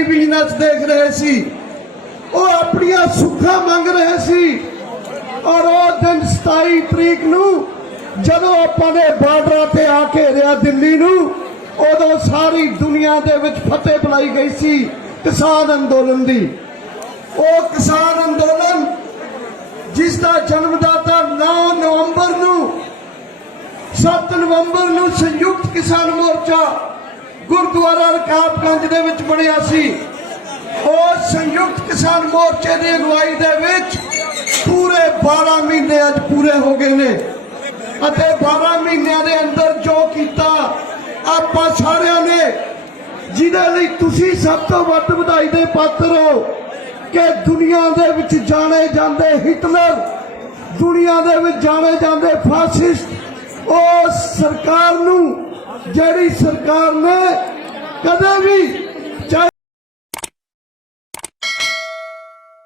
Television देख रहे सी, वो अपनियां सुखा मंग रहे सी। और वो दिन 27 तरीक नू जदों आपां ने बार्डर ते आ घेरिया दिल्ली नू, उदों सारी दुनिया दे विच फतेह बुलाई गई सी किसान अंदोलन दी। वो किसान अंदोलन जिसका जन्मदाता 9 नवंबर नू 7 नवंबर नू संयुक्त किसान मोर्चा गुरुद्वारा रकाबगंज दे विच बणिया सी। उस संयुक्त किसान मोर्चे की अगवाई दे विच पूरे 12 महीने अज पूरे हो गए ने। 12 महीनों के अंदर जो किया आपां सारियां ने, जिहदे लई तुसीं सब तो वध वधाई दे पात्र हो कि दुनिया दे विच जाने जांदे हिटलर, दुनिया दे विच जाने जांदे फासिस्ट, उस सरकार नूं जिहड़ी सरकार ने कदे भी